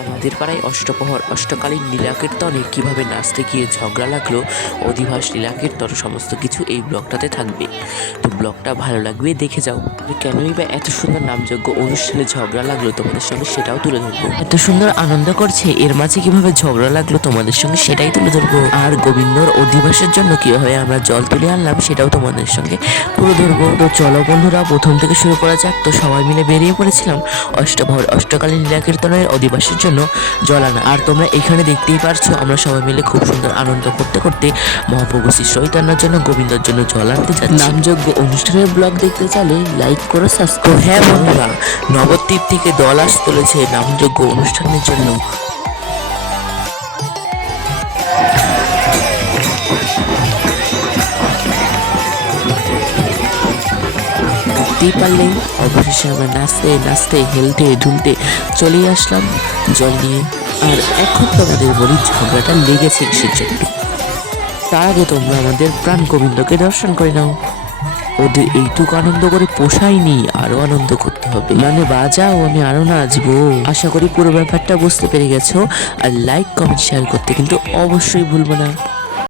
আমাদের পাড়ায় অষ্টপ্রহর অষ্টকালীন লীলাকীর্তনে কিভাবে নাচতে গিয়ে ঝগড়া লাগলো, অধিবাস লীলাকীর্তন সমস্ত কিছু এই ব্লগটাতে থাকবে। তো ব্লগটা ভালো লাগবে, দেখে যাও। কেনই বা এত সুন্দর নামযজ্ঞ অনুষ্ঠানে ঝগড়া লাগলো তোমাদের সঙ্গে সেটাও তুলে ধরবো। এত সুন্দর আনন্দ করছে এর মাঝে কিভাবে ঝগড়া লাগলো তোমাদের সঙ্গে সেটাই তুলে ধরবো। আর গোবিন্দর অধিবাসের জন্য কিভাবে আমরা জল তুলে আনলাম সেটাও তোমাদের সঙ্গে তুলে ধরবো। তো চলো বন্ধুরা, প্রথম থেকে শুরু করা যাক। তো সবাই মিলে বেরিয়ে পড়েছিলাম অষ্টপ্রহর অষ্টকালীন লীলাকীর্তনের অধিবাসের জন্য জল আনা। আর তোমরা এখানে দেখতেই পারছো আমরা সবাই মিলে খুব সুন্দর আনন্দ করতে করতে মহাপ্রভু শ্রী চৈতন্যের জন্য গোবিন্দর জন্য জল আনতে যাচ্ছি। নামযজ্ঞ অনুষ্ঠানের ব্লগ দেখতে চাইলে লাইক করে সাবস্ক্রাইব। হ্যাঁ বন্ধুরা, নবদ্বীপ থেকে দল আসতে চলেছে নামযজ্ঞ অনুষ্ঠানের জন্য। দেখতেই পারলে অবশেষে আমরা নাচতে নাচতে হেলতে ঢুলতে চলে আসলাম জল নিয়ে। আর এখন তোমাদের বলি ঝগড়াটা লেগেছে কিসের জন্য। তার আগে তোমরা আমাদের প্রাণ গোবিন্দকে দর্শন করে নাও। ওদের এইটুকু আনন্দ করে পোষায়নি, আরো আনন্দ করতে হবে। মানে বাজাও, আমি আরো নাচবো। আশা করি পুরো ব্যাপারটা বুঝতে পেরে গেছো। আর লাইক কমেন্ট শেয়ার করতে কিন্তু অবশ্যই ভুলবো না।